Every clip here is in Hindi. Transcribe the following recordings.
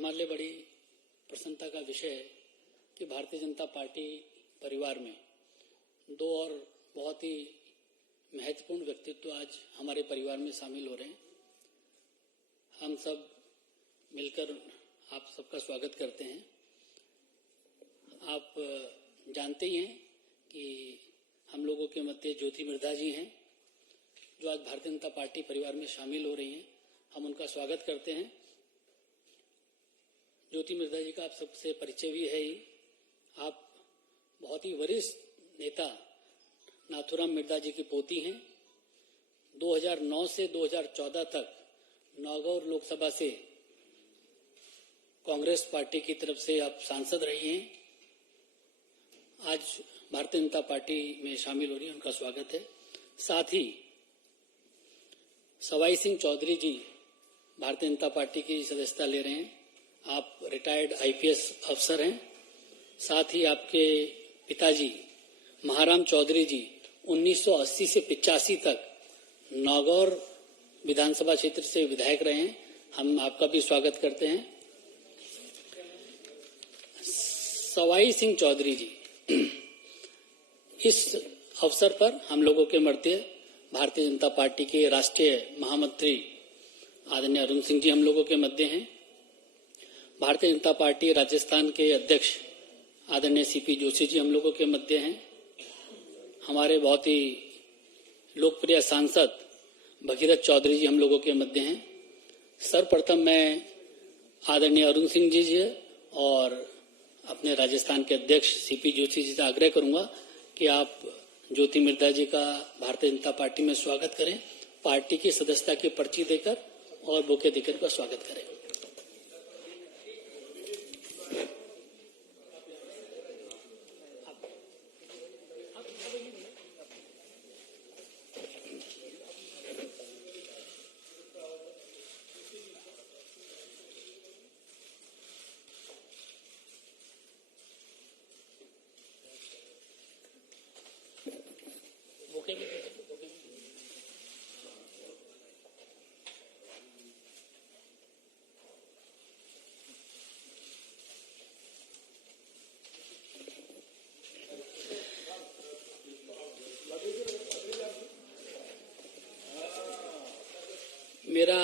हमारे लिए बड़ी प्रसन्नता का विषय है कि भारतीय जनता पार्टी परिवार में दो और बहुत ही महत्वपूर्ण व्यक्तित्व आज हमारे परिवार में शामिल हो रहे हैं। हम सब मिलकर आप सबका स्वागत करते हैं। आप जानते ही हैं कि हम लोगों के मध्य ज्योति मिर्धा जी हैं, जो आज भारतीय जनता पार्टी परिवार में शामिल हो रही हैं। हम उनका स्वागत करते हैं। ज्योति मिर्धा जी का आप सबसे परिचय भी है ही। आप बहुत ही वरिष्ठ नेता नाथूराम मिर्धा जी की पोती हैं। 2009 से 2014 तक नागौर लोकसभा से कांग्रेस पार्टी की तरफ से आप सांसद रही हैं। आज भारतीय जनता पार्टी में शामिल हो रही है, उनका स्वागत है। साथ ही सवाई सिंह चौधरी जी भारतीय जनता पार्टी की सदस्यता ले रहे हैं। आप रिटायर्ड आईपीएस अफसर हैं। साथ ही आपके पिताजी महाराम चौधरी जी 1980 से 85 तक नागौर विधानसभा क्षेत्र से विधायक रहे हैं। हम आपका भी स्वागत करते हैं। सवाई सिंह चौधरी जी, इस अवसर पर हम लोगों के मध्य भारतीय जनता पार्टी के राष्ट्रीय महामंत्री आदरणीय अरुण सिंह जी हम लोगों के मध्य हैं। भारतीय जनता पार्टी राजस्थान के अध्यक्ष आदरणीय सीपी जोशी जी हम लोगों के मध्य हैं। हमारे बहुत ही लोकप्रिय सांसद भगीरथ चौधरी जी हम लोगों के मध्य हैं। सर्वप्रथम मैं आदरणीय अरुण सिंह जी और अपने राजस्थान के अध्यक्ष सीपी जोशी जी से आग्रह करूंगा कि आप ज्योति मिर्धा जी का भारतीय जनता पार्टी में स्वागत करें। पार्टी की सदस्यता की पर्ची देकर और बुके देकर का स्वागत करें। मेरा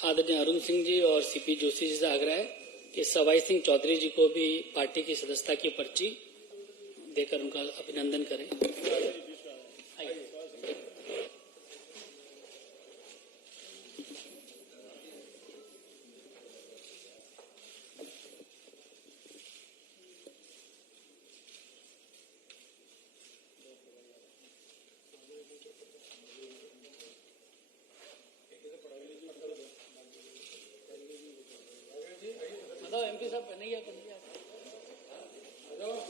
आदरणीय अरुण सिंह जी और सीपी जोशी जी से आग्रह है कि सवाई सिंह चौधरी जी को भी पार्टी की सदस्यता की पर्ची देकर उनका अभिनंदन करें। एमपी साहब नहीं है,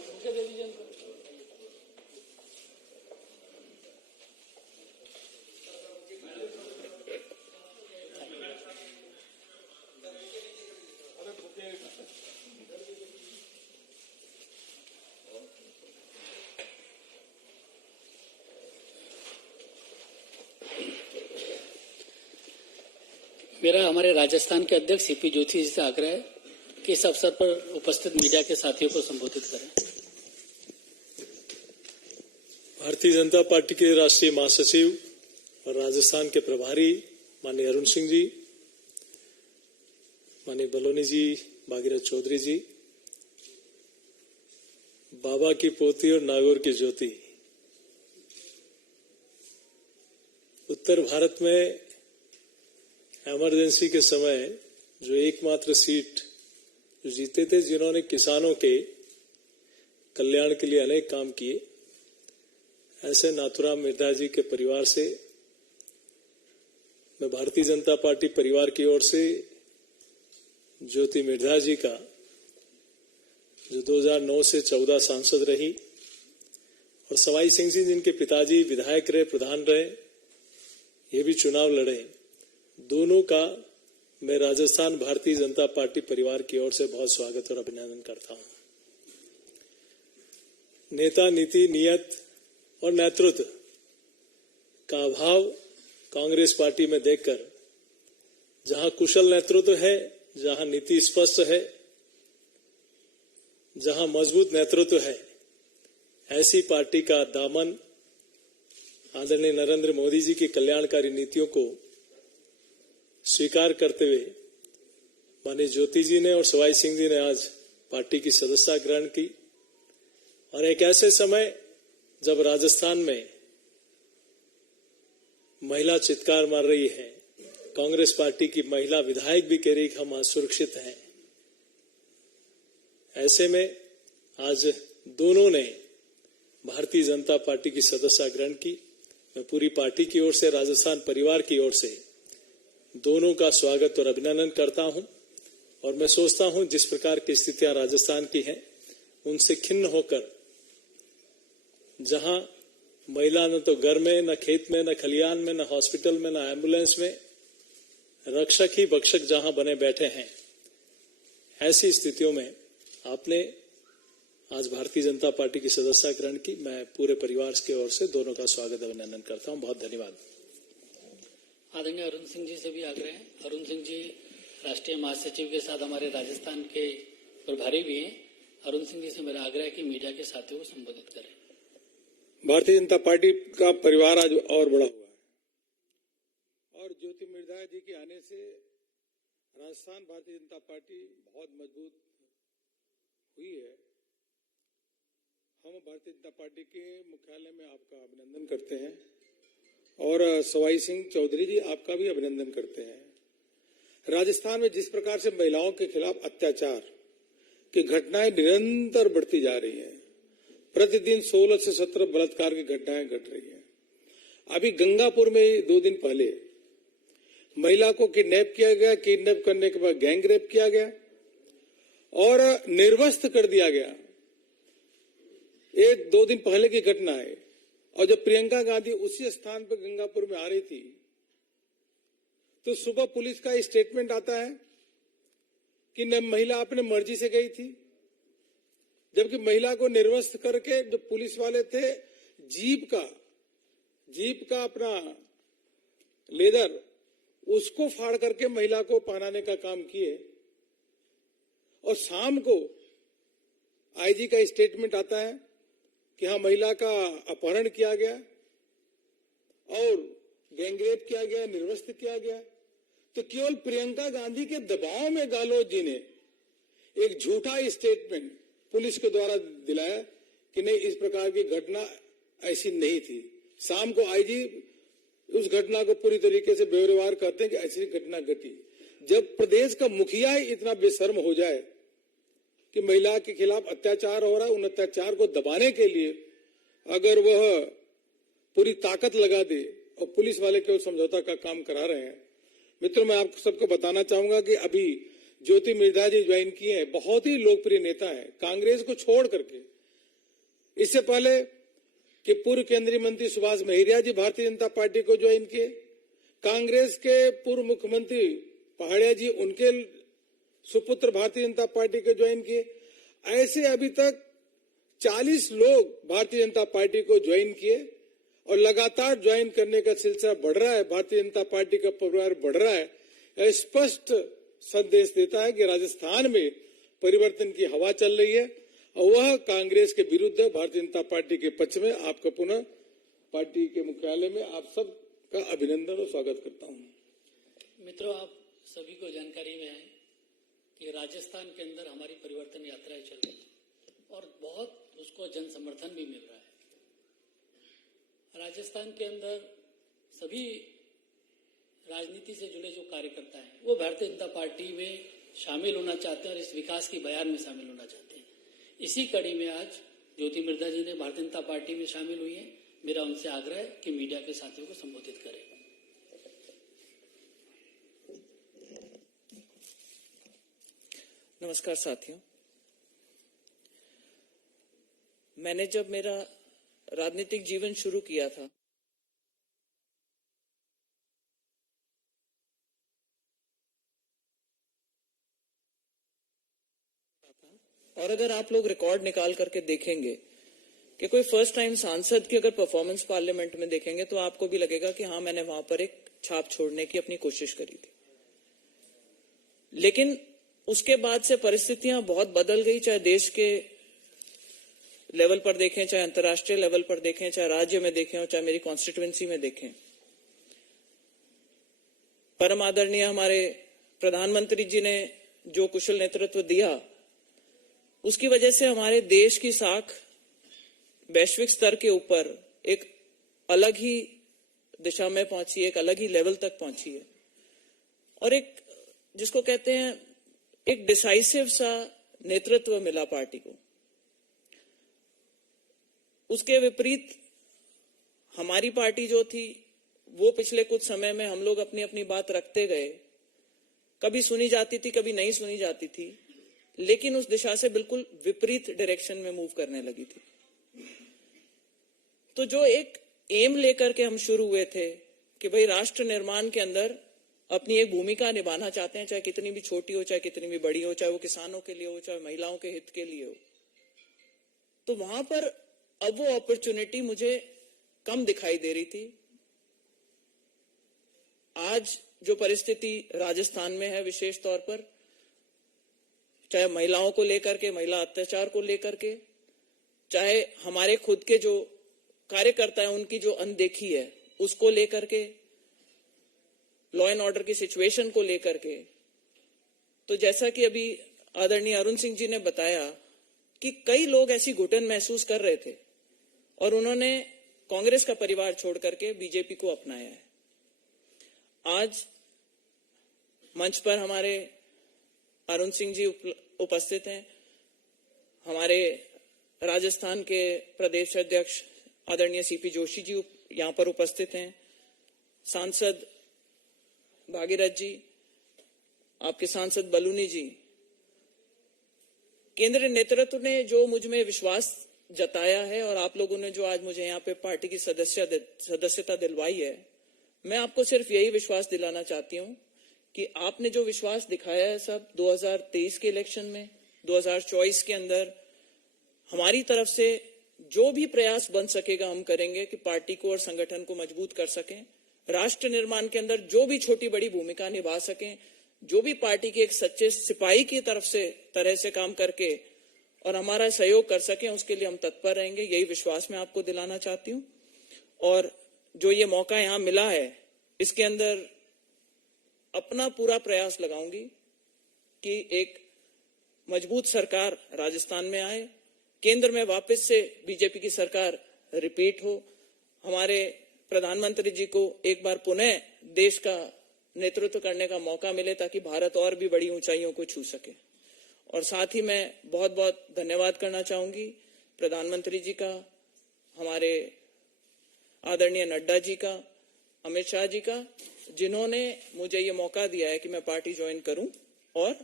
मुझे दे दीजिए उनको। मेरा हमारे राजस्थान के अध्यक्ष सीपी जोशी जी से आग्रह है कि इस अवसर पर उपस्थित मीडिया के साथियों को संबोधित करें। भारतीय जनता पार्टी के राष्ट्रीय महासचिव और राजस्थान के प्रभारी माननीय अरुण सिंह जी, माननीय बलोनी जी, भागीरथ चौधरी जी, बाबा की पोती और नागौर की ज्योति, उत्तर भारत में इमरजेंसी के समय जो एकमात्र सीट जो जीते थे, जिन्होंने किसानों के कल्याण के लिए अनेक काम किए, ऐसे नाथूराम मिर्धा जी के परिवार से मैं भारतीय जनता पार्टी परिवार की ओर से ज्योति मिर्धा जी का, जो 2009 से 14 सांसद रही, और सवाई सिंह जी जिनके पिताजी विधायक रहे, प्रधान रहे, ये भी चुनाव लड़े, दोनों का मैं राजस्थान भारतीय जनता पार्टी परिवार की ओर से बहुत स्वागत और अभिनंदन करता हूं। नेता, नीति, नियत और नेतृत्व का अभाव कांग्रेस पार्टी में देखकर जहां कुशल नेतृत्व है जहां नीति स्पष्ट है, जहां मजबूत नेतृत्व है, ऐसी पार्टी का दामन आदरणीय नरेंद्र मोदी जी की कल्याणकारी नीतियों को स्वीकार करते हुए माननीय ज्योति जी ने और सवाई सिंह जी ने आज पार्टी की सदस्यता ग्रहण की। और एक ऐसे समय जब राजस्थान में महिला चित्कार मार रही है, कांग्रेस पार्टी की महिला विधायक भी कह रही कि हम असुरक्षित हैं, ऐसे में आज दोनों ने भारतीय जनता पार्टी की सदस्यता ग्रहण की। मैं पूरी पार्टी की ओर से, राजस्थान परिवार की ओर से दोनों का स्वागत और अभिनंदन करता हूं। और मैं सोचता हूं जिस प्रकार की स्थितियां राजस्थान की हैं, उनसे खिन्न होकर जहां महिला न तो घर में, न खेत में, न खलियान में, न हॉस्पिटल में, न एम्बुलेंस में, रक्षक ही भक्षक जहां बने बैठे हैं, ऐसी स्थितियों में आपने आज भारतीय जनता पार्टी की सदस्यता ग्रहण की। मैं पूरे परिवार के ओर से दोनों का स्वागत अभिनंदन करता हूं। बहुत धन्यवाद। आदरणीय अरुण सिंह जी से भी आग्रह है। अरुण सिंह जी राष्ट्रीय महासचिव के साथ हमारे राजस्थान के प्रभारी भी हैं। अरुण सिंह जी से मेरा आग्रह है कि मीडिया के साथियों को संबोधित करें। भारतीय जनता पार्टी का परिवार आज और बड़ा हुआ है और ज्योति मिर्धा जी के आने से राजस्थान भारतीय जनता पार्टी बहुत मजबूत हुई है। हम भारतीय जनता पार्टी के मुख्यालय में आपका अभिनंदन करते हैं और सवाई सिंह चौधरी जी आपका भी अभिनंदन करते हैं। राजस्थान में जिस प्रकार से महिलाओं के खिलाफ अत्याचार की घटनाएं निरंतर बढ़ती जा रही हैं, प्रतिदिन 16 से 17 बलात्कार की घटनाएं घट रही हैं। अभी गंगापुर में 2 दिन पहले महिला को किडनैप किया गया, किडनैप करने के बाद गैंग रेप किया गया और निर्वस्त्र कर दिया गया। ये 2 दिन पहले की घटना है। और जब प्रियंका गांधी उसी स्थान पर गंगापुर में आ रही थी तो सुबह पुलिस का स्टेटमेंट आता है कि महिला अपने मर्जी से गई थी, जबकि महिला को निर्वस्त्र करके जो पुलिस वाले थे जीप का अपना लेदर उसको फाड़ करके महिला को पहनाने का काम किए। और शाम को आईजी का स्टेटमेंट आता है कि हाँ, महिला का अपहरण किया गया और गैंगरेप किया गया, निर्वस्त्र किया गया। तो केवल प्रियंका गांधी के दबाव में गहलोत जी ने एक झूठा स्टेटमेंट पुलिस के द्वारा दिलाया कि नहीं, इस प्रकार की घटना ऐसी नहीं थी। शाम को आईजी उस घटना को पूरी तरीके से बेवरवार करते हैं कि ऐसी घटना घटी। जब प्रदेश का मुखिया ही इतना बेशर्म हो जाए कि महिला के खिलाफ अत्याचार हो रहा है, उन अत्याचार को दबाने के लिए अगर वह पूरी ताकत लगा दे और पुलिस वाले केवल समझौता का काम करा रहे हैं। मित्रों, मैं आप सबको बताना चाहूंगा कि अभी ज्योति मिर्धा जी ज्वाइन किए हैं, बहुत ही लोकप्रिय नेता है कांग्रेस को छोड़ करके। इससे पहले कि पूर्व केंद्रीय मंत्री सुभाष महरिया जी भारतीय जनता पार्टी को ज्वाइन किए, कांग्रेस के पूर्व मुख्यमंत्री पहाड़िया जी उनके सुपुत्र भारतीय जनता पार्टी को ज्वाइन किए। ऐसे अभी तक 40 लोग भारतीय जनता पार्टी को ज्वाइन किए और लगातार ज्वाइन करने का सिलसिला बढ़ रहा है। भारतीय जनता पार्टी का परिवार बढ़ रहा है। स्पष्ट संदेश देता है कि राजस्थान में परिवर्तन की हवा चल रही है और वह कांग्रेस के विरुद्ध है, भारतीय जनता पार्टी के पक्ष में। आपका पुनः पार्टी के मुख्यालय में आप सबका अभिनंदन और स्वागत करता हूं। मित्रों, आप सभी को जानकारी में है कि राजस्थान के अंदर हमारी परिवर्तन यात्राएं चल रही है और बहुत उसको जन समर्थन भी मिल रहा है। राजस्थान के अंदर सभी राजनीति से जुड़े जो कार्यकर्ता हैं वो भारतीय जनता पार्टी में शामिल होना चाहते हैं और इस विकास की बयान में शामिल होना चाहते हैं। इसी कड़ी में आज ज्योति मिर्धा जी ने भारतीय जनता पार्टी में शामिल हुई है। मेरा उनसे आग्रह है कि मीडिया के साथियों को संबोधित करें। नमस्कार साथियों, मैंने जब मेरा राजनीतिक जीवन शुरू किया था और अगर आप लोग रिकॉर्ड निकाल करके देखेंगे कि कोई फर्स्ट टाइम सांसद की अगर परफॉर्मेंस पार्लियामेंट में देखेंगे तो आपको भी लगेगा कि हाँ, मैंने वहां पर एक छाप छोड़ने की अपनी कोशिश करी थी। लेकिन उसके बाद से परिस्थितियां बहुत बदल गई, चाहे देश के लेवल पर देखें, चाहे अंतर्राष्ट्रीय लेवल पर देखें, चाहे राज्य में देखें और चाहे मेरी कॉन्स्टिट्यूएंसी में देखें। परम आदरणीय हमारे प्रधानमंत्री जी ने जो कुशल नेतृत्व दिया, उसकी वजह से हमारे देश की साख वैश्विक स्तर के ऊपर एक अलग ही दिशा में पहुंची है, एक अलग ही लेवल तक पहुंची है और एक जिसको कहते हैं एक डिसाइसिव सा नेतृत्व मिला पार्टी को। उसके विपरीत हमारी पार्टी जो थी वो पिछले कुछ समय में हम लोग अपनी अपनी बात रखते गए, कभी सुनी जाती थी, कभी नहीं सुनी जाती थी, लेकिन उस दिशा से बिल्कुल विपरीत डायरेक्शन में मूव करने लगी थी। तो जो एक एम लेकर के हम शुरू हुए थे कि भाई राष्ट्र निर्माण के अंदर अपनी एक भूमिका निभाना चाहते हैं, चाहे कितनी भी छोटी हो, चाहे कितनी भी बड़ी हो, चाहे वो किसानों के लिए हो, चाहे महिलाओं के हित के लिए हो, तो वहां पर अब वो अपॉर्चुनिटी मुझे कम दिखाई दे रही थी। आज जो परिस्थिति राजस्थान में है, विशेष तौर पर चाहे महिलाओं को लेकर के, महिला अत्याचार को लेकर के, चाहे हमारे खुद के जो कार्यकर्ता है उनकी जो अनदेखी है उसको लेकर के, लॉ एंड ऑर्डर की सिचुएशन को लेकर के, तो जैसा कि अभी आदरणीय अरुण सिंह जी ने बताया कि कई लोग ऐसी घुटन महसूस कर रहे थे और उन्होंने कांग्रेस का परिवार छोड़ करके बीजेपी को अपनाया है। आज मंच पर हमारे अरुण सिंह जी उपस्थित हैं, हमारे राजस्थान के प्रदेश अध्यक्ष आदरणीय सीपी जोशी जी यहाँ पर उपस्थित हैं, सांसद भागीरथ जी, आपके सांसद बलूनी जी। केंद्रीय नेतृत्व ने जो मुझ में विश्वास जताया है और आप लोगों ने जो आज मुझे यहाँ पे पार्टी की सदस्यता दिलवाई है, मैं आपको सिर्फ यही विश्वास दिलाना चाहती हूँ कि आपने जो विश्वास दिखाया है सब 2023 के इलेक्शन में, 2024 के अंदर हमारी तरफ से जो भी प्रयास बन सकेगा हम करेंगे कि पार्टी को और संगठन को मजबूत कर सकें, राष्ट्र निर्माण के अंदर जो भी छोटी बड़ी भूमिका निभा सकें, जो भी पार्टी के एक सच्चे सिपाही की तरह से काम करके और हमारा सहयोग कर सकें, उसके लिए हम तत्पर रहेंगे। यही विश्वास मैं आपको दिलाना चाहती हूँ और जो ये मौका यहाँ मिला है इसके अंदर अपना पूरा प्रयास लगाऊंगी कि एक मजबूत सरकार राजस्थान में आए, केंद्र में वापस से बीजेपी की सरकार रिपीट हो, हमारे प्रधानमंत्री जी को एक बार पुनः देश का नेतृत्व करने का मौका मिले ताकि भारत और भी बड़ी ऊंचाइयों को छू सके। और साथ ही मैं बहुत बहुत धन्यवाद करना चाहूंगी प्रधानमंत्री जी का, हमारे आदरणीय नड्डा जी का, अमित शाह जी का, जिन्होंने मुझे ये मौका दिया है कि मैं पार्टी ज्वाइन करूं और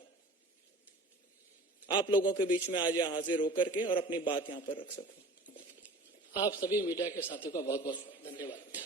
आप लोगों के बीच में आज यहाँ हाजिर होकर के और अपनी बात यहाँ पर रख सकूं। आप सभी मीडिया के साथियों का बहुत बहुत धन्यवाद।